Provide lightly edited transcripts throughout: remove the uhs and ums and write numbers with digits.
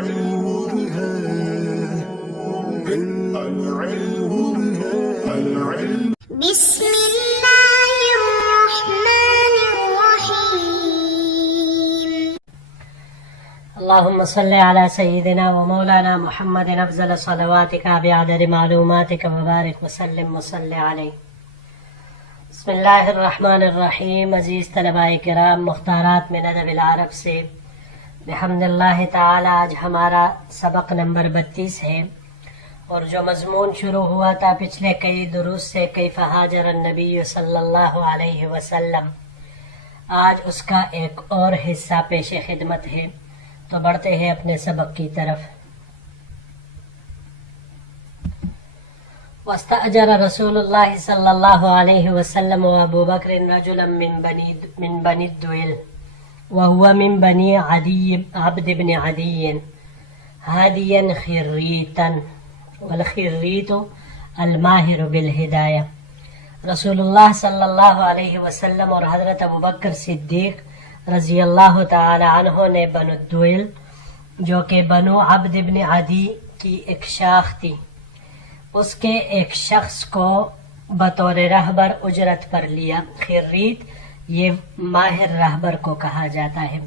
بسم الله الرحمن الرحيم. اللهم صل على سيدنا ومولانا محمد أفضل صلواتك بعدد معلوماتك وبارك وسلم وصل عليه. بسم اللہ الرحمن الرحیم. عزیز طلباء کرام، مختارات من ادب العرب سے بحمد اللہ تعالی آج ہمارا سبق نمبر 32 ہے، اور جو مضمون شروع ہوا تھا پچھلے کئی دروس سے، کیف ہاجر النبی صلی اللہ علیہ وسلم، آج اس کا ایک اور حصہ پیش خدمت ہے. تو بڑھتے ہیں اپنے سبق کی طرف. واستأجر رسول الله صلى الله عليه وسلم وابو بكر رجلا من بني الدويل وهو من بني عبد بن عدي هاديا خريتا، والخريت الماهر بالهداية. رسول اللہ صلی اللہ علیہ وسلم اور حضرت ابو بکر صدیق رضی اللہ تعالی عنہ نے بنو الدویل، جو کہ بنو عبد بن عدی کی ایک شاخ تھی، اس کے ایک شخص کو بطور رہبر اجرت پر لیا. خریت یہ ماہر رہبر کو کہا جاتا ہے.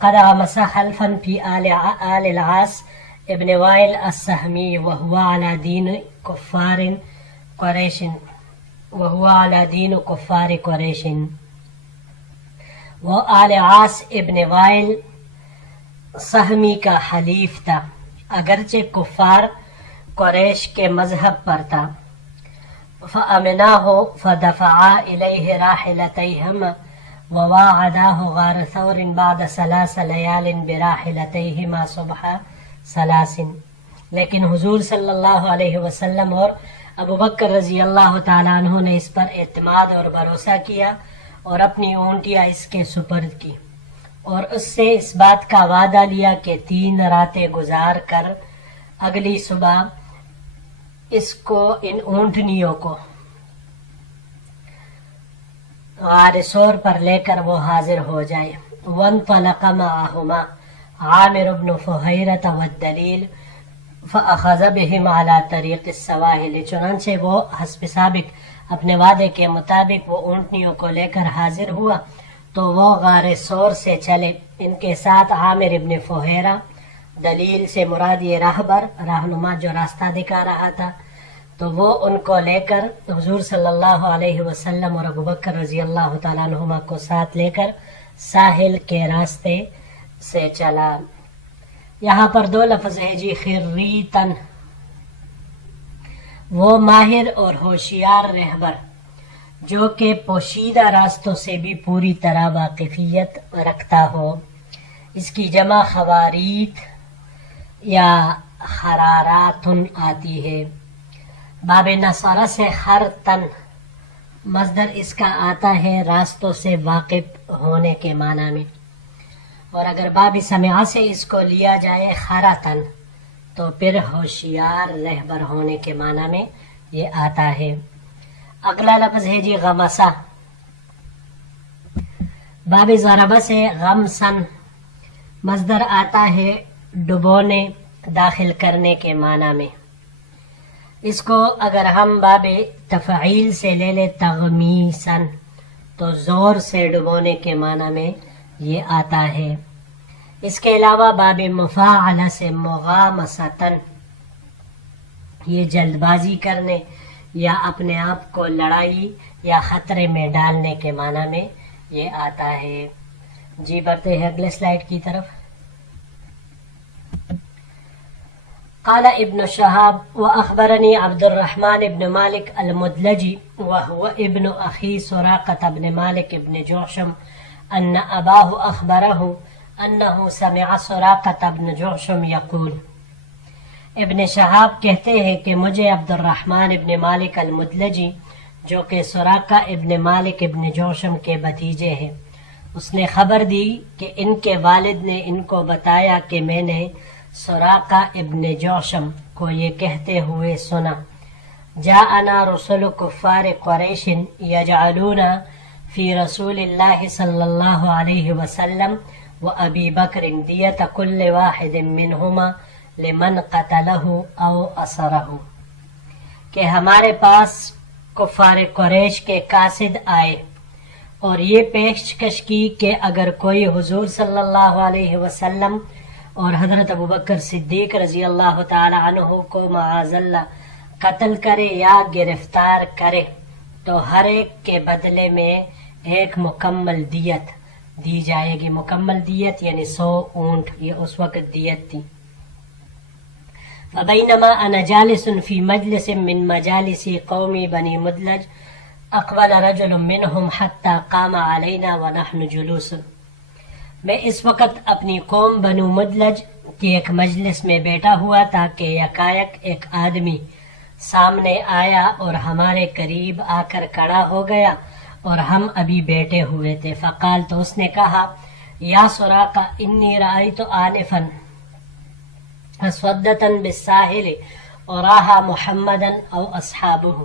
قد غمس خلفا فی آل العاص ابن وائل السہمی وهو على دین کفار قریش. وہ آل عاص ابن وائل سہمی کا حلیف تھا، اگرچہ کفار قریش کے مذہب پر تھا. فأمناه فدفعا إليه راحلتيهما وواعداه غار ثور بعد 3 ليال براحلتيهما صبح 3. لیکن حضور صلی اللہ علیہ وسلم اور ابو بکر رضی اللہ تعالیٰ عنہ نے اس پر اعتماد اور بھروسہ کیا اور اپنی اونٹیاں اس کے سپرد کی، اور اس سے اس بات کا وعدہ لیا کہ 3 راتیں گزار کر اگلی صبح اس کو، ان اونٹنیوں کو غار سور پر لے کر وہ حاضر ہو جائے. وانطلق معهما عامر بن فہیرۃ والدلیل فاخذ بهم على طریق السواحل. چنانچہ وہ حسب سابق اپنے وعدے کے مطابق وہ اونٹنیوں کو لے کر حاضر ہوا تو وہ غار سور سے چلے. ان کے ساتھ عامر ابن فہیرہ، دلیل سے مراد یہ رہبر، رہنما جو راستہ دکھا رہا تھا، تو وہ ان کو لے کر حضور صلی اللہ علیہ وسلم اور ابو بکر رضی اللہ تعالیٰ عنہما کو ساتھ لے کر ساحل کے راستے سے چلا. یہاں پر 2 لفظ ہے جی. خریتن وہ ماہر اور ہوشیار رہبر جو کہ پوشیدہ راستوں سے بھی پوری طرح واقفیت رکھتا ہو. اس کی جمع خواریت یا خراراتن آتی ہے. باب نصارہ سے خرتن مصدر اس کا آتا ہے راستوں سے واقف ہونے کے معنی میں، اور اگر باب سمعہ سے اس کو لیا جائے خرتن تو پھر ہوشیار رہبر ہونے کے معنی میں یہ آتا ہے. اگلا لفظ ہے جی غمسہ. باب ضربہ سے غمسن مصدر آتا ہے ڈبونے، داخل کرنے کے معنی میں. اس کو اگر ہم باب تفعیل سے لے لیں تغمیسن تو زور سے ڈبونے کے معنی میں یہ آتا ہے. اس کے علاوہ باب مفاعلہ سے مغامستن یہ جلد بازی کرنے یا اپنے آپ کو لڑائی یا خطرے میں ڈالنے کے معنی میں یہ آتا ہے. جی بڑھتے ہیں اگلے سلائیڈ کی طرف. قال ابن شهاب واخبرني عبد الرحمن بن مالك المدلجي وهو ابن اخي سراقة بن مالك بن جعشم ان اباه اخبره انه سمع سراقة بن جعشم يقول. ابن شہاب کہتے ہیں کہ مجھے عبد الرحمن ابن مالک المدلجی، جو کہ سراقہ ابن مالک ابن جعشم کے بھتیجے ہیں، اس نے خبر دی کہ ان کے والد نے ان کو بتایا کہ میں نے سراقہ ابن جعشم کو یہ کہتے ہوئے سنا: جاءنا رسول کفار قریش یجعلون فی رسول اللہ صلی اللہ علیہ وسلم وأبي بكر دية كل واحد منهما لمن قتله أو أسره، کہ ہمارے پاس کفار قریش کے قاصد آئے اور یہ پیشکش کی کہ اگر کوئی حضور صلی اللہ علیہ وسلم اور حضرت ابوبکر صدیق رضی اللہ تعالی عنہ کو معاذ اللہ قتل کرے یا گرفتار کرے تو ہر ایک کے بدلے میں ایک مکمل دیت دی جائے گی. مکمل دیت یعنی 100 اونٹ، یہ اس وقت دیت تھی. فبینما انا جالس فی مجلس من مجالس قومی بنی مدلج اقبل رجل منهم حتی قام علینا ونحن جلوس. میں اس وقت اپنی قوم بنو مدلج کی ایک مجلس میں بیٹھا ہوا تھا کہ یکایک ایک آدمی سامنے آیا اور ہمارے قریب آ کر کھڑا ہو گیا اور ہم ابھی بیٹھے ہوئے تھے. فقال، تو اس نے کہا، یا سراقہ انی رأیت آنفا اسودتا بالساحل اراہا محمدا او اصحابہ.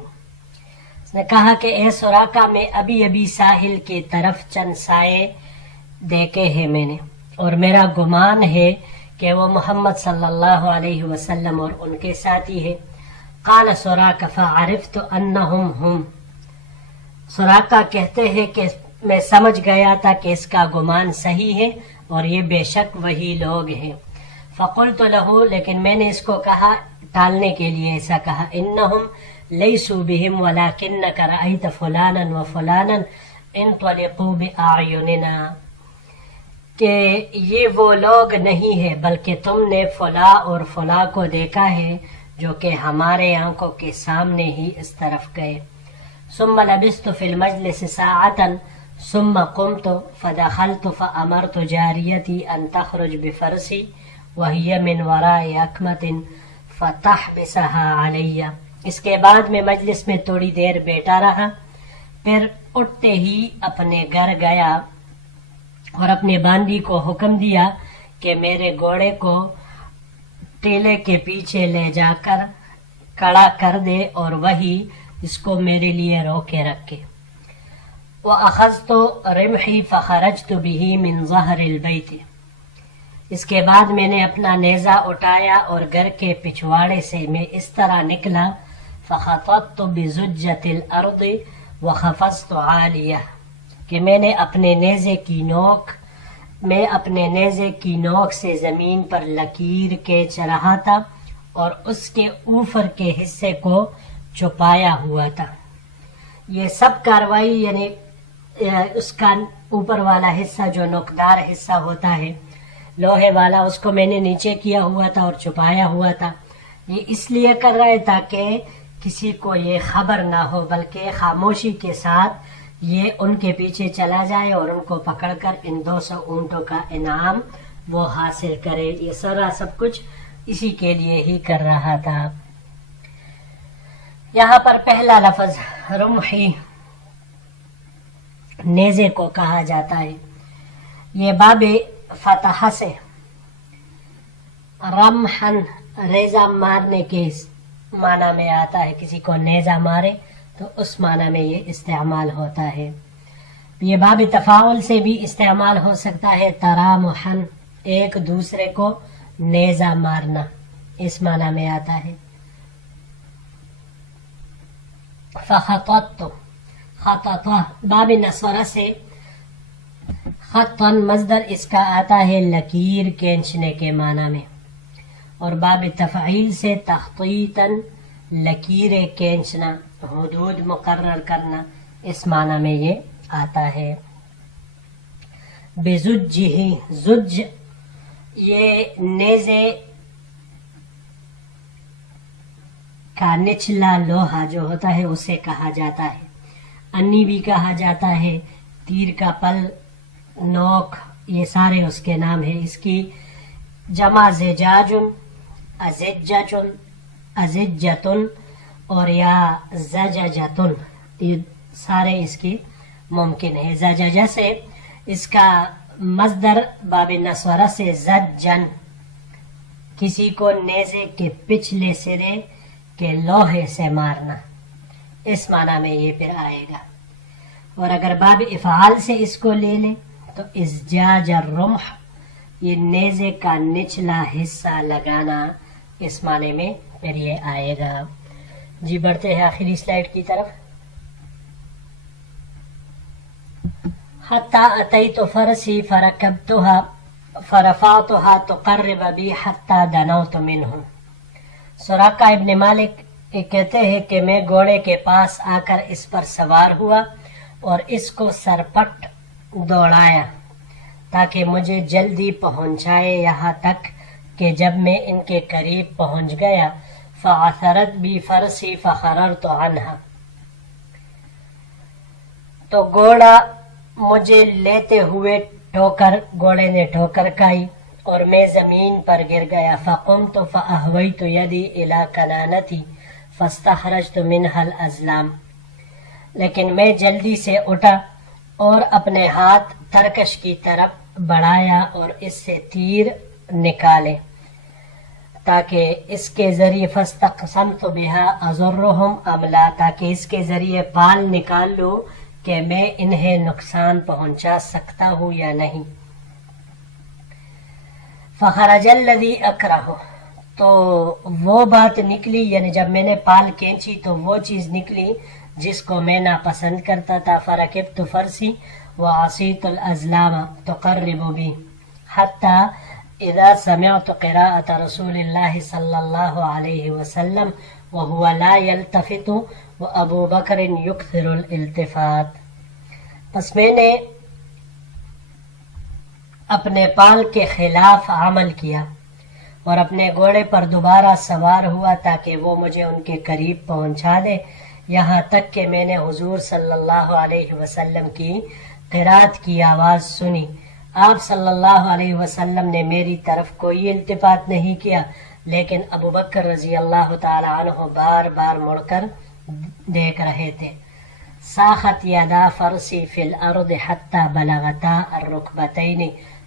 اس نے کہا کہ اے سراقہ، میں ابھی ساحل کی طرف چند سائے دیکھے ہیں میں نے، اور میرا گمان ہے کہ وہ محمد صلی اللہ علیہ وسلم اور ان کے ساتھی ہے. قال سراقہ فعرفت انہم ہم. سراقہ کہتے ہیں کہ میں سمجھ گیا تھا کہ اس کا گمان صحیح ہے اور یہ بے شک وہی لوگ ہیں. فقلت له، لیکن میں نے اس کو کہا ٹالنے کے لیے ایسا کہا، انہم لیسوا بہم ولکنک رأیت فلانا وفلانا انطلقوا بأعیننا، کہ یہ وہ لوگ نہیں ہے بلکہ تم نے فلاں اور فلاں کو دیکھا ہے جو کہ ہمارے آنکھوں کے سامنے ہی اس طرف گئے. ثم لبست في المجلس ساعة ثم قمت فدخلت فأمرت جاريتي أن تخرج بفرسي وهي من وراء أكمة فتحبسها علي. اس کے بعد میں مجلس میں تھوڑی دیر بیٹھا رہا، پھر اٹھتے ہی اپنے گھر گیا اور اپنے باندی کو حکم دیا کہ میرے گھوڑے کو ٹیلے کے پیچھے لے جا کر کڑا کر دے اور وہی اس کو میرے لیے روکے رکھے. وَأَخَذْتُ رِمْحِي فَخَرَجْتُ بِهِ مِنْ ظَهْرِ الْبَيْتِ. اس کے بعد میں نے اپنا نیزہ اٹھایا اور گھر کے پچھواڑے سے میں اس طرح نکلا. فَخَطَطْتُ بِزُجَّةِ الْأَرْضِ وَخَفَضْتُ عَالِيَةً، کہ میں نے اپنے نیزے کی نوک سے زمین پر لکیر کھینچ رہا تھا اور اس کے اوپر کے حصے کو چھپایا ہوا تھا. یہ سب کاروائی یعنی اس کا اوپر والا حصہ جو نوکدار حصہ ہوتا ہے لوہے والا، اس کو میں نے نیچے کیا ہوا تھا اور چھپایا ہوا تھا. یہ اس لیے کر رہے تاکہ کسی کو یہ خبر نہ ہو، بلکہ خاموشی کے ساتھ یہ ان کے پیچھے چلا جائے اور ان کو پکڑ کر ان 200 اونٹوں کا انعام وہ حاصل کرے. یہ سارا سب کچھ اسی کے لیے ہی کر رہا تھا. یہاں پر پہلا لفظ رمحی نیزے کو کہا جاتا ہے. یہ باب فتح سے رمحن ریزہ مارنے کے معنی میں آتا ہے. کسی کو نیزہ مارے تو اس معنی میں یہ استعمال ہوتا ہے. یہ باب تفاعل سے بھی استعمال ہو سکتا ہے. ترامحن ایک دوسرے کو نیزہ مارنا اس معنی میں آتا ہے. فخطط خطط باب نصرہ سے خطن مصدر اس کا آتا ہے لکیر کھینچنے کے معنی میں، اور باب تفعیل سے تخطیطاً لکیریں کھینچنا، حدود مقرر کرنا اس معنی میں یہ آتا ہے. بزجہ زج یہ نیزے کا نچلا لوہا جو ہوتا ہے اسے کہا جاتا ہے. انی بھی کہا جاتا ہے، تیر کا پل، نوک، یہ سارے اس کے نام ہیں. اس کی جمع زجاجن، ازججن، ازجتن اور یا زججتن، یہ سارے اس کی ممکن ہے. زججہ سے اس کا مصدر باب نصرہ سے زجن، کسی کو نیزے کے پچھلے سرے کے لوہے سے مارنا، اس معنی میں یہ پھر آئے گا. اور اگر باب افعال سے اس کو لے لیں تو ازجاج الرمح یہ نیزے کا نچلا حصہ لگانا اس معنی میں پھر یہ آئے گا. جی بڑھتے ہیں آخری سلائیڈ کی طرف. حتی اتیت فرسی فرکبتها فرفعتها تقرب بی حتی دنوت منہ. سراقہ ابن مالک کہتے ہیں کہ میں گھوڑے کے پاس آ کر اس پر سوار ہوا اور اس کو سرپٹ دوڑایا تاکہ مجھے جلدی پہنچائے یہاں تک کہ جب میں ان کے قریب پہنچ گیا فعثرت بی فرسی فخررت عنہا، تو گھوڑا مجھے لیتے ہوئے گھوڑے نے ٹھوکر کھائی اور میں زمین پر گر گیا. فقمت فاہویت یدی الی کنانتی فاستخرجت منها الازلام، لیکن میں جلدی سے اٹھا اور اپنے ہاتھ ترکش کی طرف بڑھایا اور اس سے تیر نکالے تاکہ اس کے ذریعے فاستقسمت بها ازرهم ام لا، تاکہ اس کے ذریعے پال نکال لوں کہ میں انہیں نقصان پہنچا سکتا ہوں یا نہیں. فخرج الذی اکرہ، تو وہ بات نکلی، یعنی جب میں نے پال کھینچی تو وہ چیز نکلی جس کو میں ناپسند کرتا تھا. فرکبت فرسی وعصیت الازلام تقرب بی حتی اذا سمعت قراءة رسول اللہ صلی اللہ علیہ وسلم وهو لا يلتفت وابو بکر یکثر الالتفات. پس میں نے اپنے پال کے خلاف عمل کیا اور اپنے گھوڑے پر دوبارہ سوار ہوا تاکہ وہ مجھے ان کے قریب پہنچا دے، یہاں تک کہ میں نے حضور صلی اللہ علیہ وسلم کی قرات کی آواز سنی. آپ صلی اللہ علیہ وسلم نے میری طرف کوئی التفات نہیں کیا، لیکن ابو بکر رضی اللہ تعالی عنہ بار بار مڑ کر دیکھ رہے تھے. ساخت یدا فرسی فی الارض حتی بلغتا الرکبتین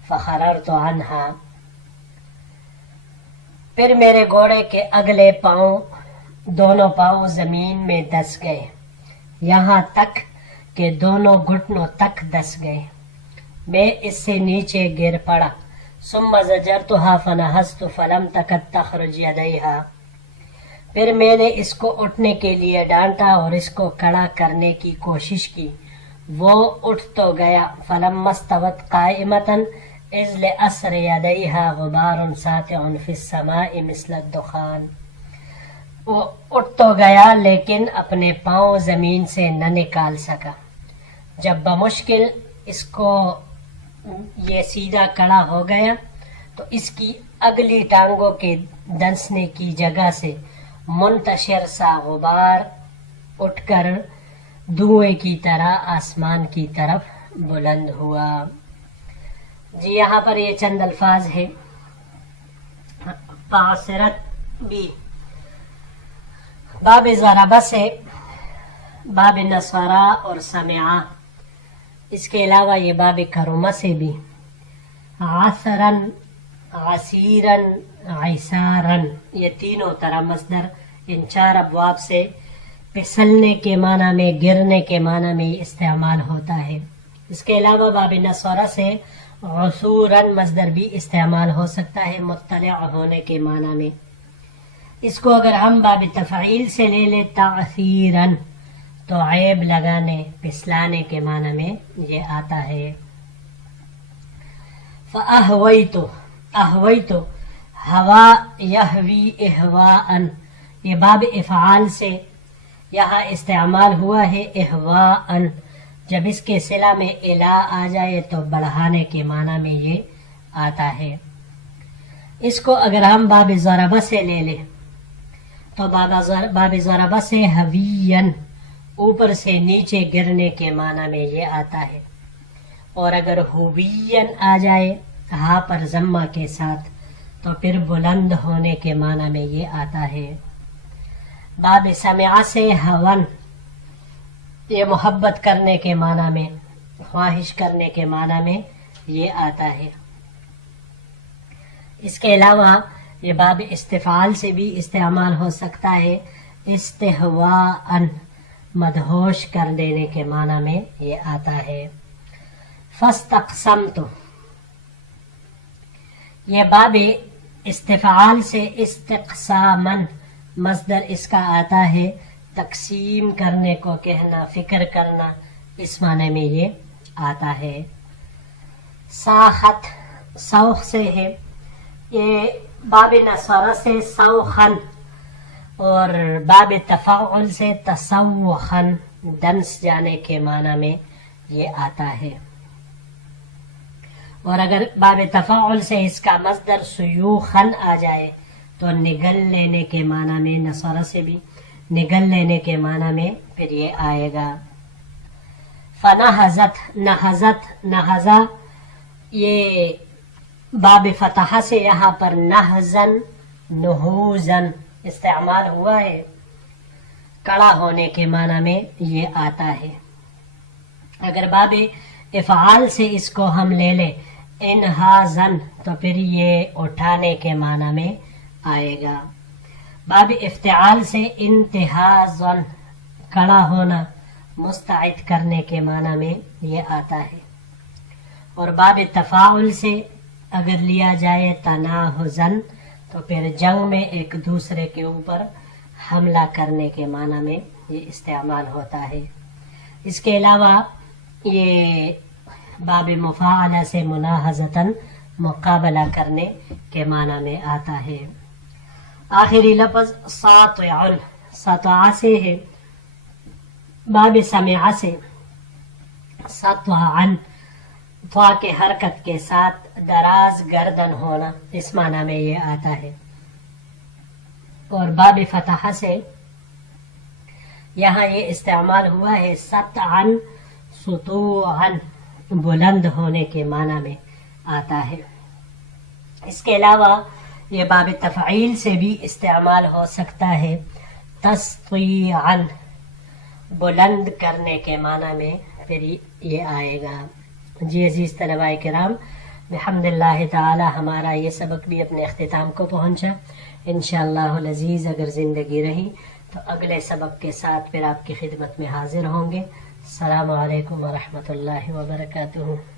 فخررت عنہا، پھر میرے گھوڑے کے اگلے پاؤں دونوں پاؤں زمین میں دس گئے یہاں تک کہ دونوں گھٹنوں تک دس گئے. میں اس سے نیچے گر پڑا. ثم زجرتها فنہزت فلم تکد تخرج یدیہا، پھر میں نے اس کو اٹھنے کے لیے ڈانٹا اور اس کو کھڑا کرنے کی کوشش کی، وہ اٹھ تو گیا. فلما استوت قائمتا اذ لأثر یدیہا غبار ساطع فی السماء مثل الدخان، وہ اٹھ تو گیا لیکن اپنے پاؤں زمین سے نہ نکال سکا. جب بمشکل اس کو یہ سیدھا کھڑا ہو گیا تو اس کی اگلی ٹانگوں کے دنسنے کی جگہ سے منتشر سا غبار اٹھ کر دھوئے کی طرح آسمان کی طرف بلند ہوا. جی یہاں پر یہ چند الفاظ ہیں. فعصرت بھی باب ضربہ سے باب نصرہ اور سمعہ، اس کے علاوہ یہ باب کرمہ سے بھی عصرن عصیرن عیسارن، یہ تینوں طرح مصدر ان چار ابواب سے پھسلنے کے معنی میں، گرنے کے معنی میں استعمال ہوتا ہے. اس کے علاوہ باب نصرہ سے عصورن مصدر بھی استعمال ہو سکتا ہے مطلع ہونے کے معنی میں. اس کو اگر ہم باب تفعیل سے لے لیں تعثیرن تو عیب لگانے پسلانے کے معنی میں یہ آتا ہے. فَأَهْوَيْتُ اہویتو ہوا یہوی احواءن، یہ باب افعال سے یہاں استعمال ہوا ہے احواءن. جب اس کے صلہ میں الا آ جائے تو بڑھانے کے معنی میں یہ آتا ہے. اس کو اگر ہم باب ضربہ سے لے لیں تو باب ضربہ سے حوین، اوپر سے نیچے گرنے کے معنی میں یہ آتا ہے. اور اگر ہوین آ جائے ہاں پر ضمہ کے ساتھ تو پھر بلند ہونے کے معنی میں یہ آتا ہے. باب سمع سے ہون، یہ محبت کرنے کے معنی میں، خواہش کرنے کے معنی میں یہ آتا ہے. اس کے علاوہ یہ باب استفعال سے بھی استعمال ہو سکتا ہے، استحواءن، مدہوش کر دینے کے معنی میں یہ آتا ہے. فاستقسمت، یہ باب استفعال سے استقسامن مصدر اس کا آتا ہے تقسیم کرنے کو کہنا، فکر کرنا، اس معنی میں یہ آتا ہے۔ ساخت سوخ سے ہے، یہ باب نصر سے سوخن، اور باب تفاعل سے تسوخن دنس جانے کے معنی میں یہ آتا ہے۔ اور اگر باب تفاعل سے اس کا مصدر سیوخن آ جائے تو نگل لینے کے معنی میں، نصر سے بھی نگل لینے کے معنی میں پھر یہ آئے گا۔ فنہزت نہزت نہزا، یہ باب فتح سے یہاں پر نہزن نہوزن استعمال ہوا ہے، کڑا ہونے کے معنی میں یہ آتا ہے۔ اگر باب افعال سے اس کو ہم لے لیں انہازن تو پھر یہ اٹھانے کے معنی میں آئے گا۔ باب افتعال سے انتہازن کڑا ہونا، مستعد کرنے کے معنی میں یہ آتا ہے۔ اور باب تفاعل سے اگر لیا جائے تناہزن تو پھر جنگ میں ایک دوسرے کے اوپر حملہ کرنے کے معنی میں یہ استعمال ہوتا ہے۔ اس کے علاوہ یہ باب مفاعلہ سے مناہزتاً مقابلہ کرنے کے معنی میں آتا ہے۔ آخری لفظ ساطع، سطع سے ہے، باب سمع سے سطعاً طا کے حرکت کے ساتھ دراز گردن ہونا، اس معنی میں یہ آتا ہے۔ اور باب فتح سے یہاں یہ استعمال ہوا ہے سطعاً سطوعاً بلند ہونے کے معنی میں آتا ہے۔ اس کے علاوہ یہ باب تفعیل سے بھی استعمال ہو سکتا ہے تسطیعاً بلند کرنے کے معنی میں پھر یہ آئے گا۔ جی عزیز طلباء کرام، بحمد اللہ تعالی ہمارا یہ سبق بھی اپنے اختتام کو پہنچا۔ انشاءاللہ العزیز اگر زندگی رہی تو اگلے سبق کے ساتھ پھر آپ کی خدمت میں حاضر ہوں گے۔ السلام علیکم ورحمۃ اللہ وبرکاتہ۔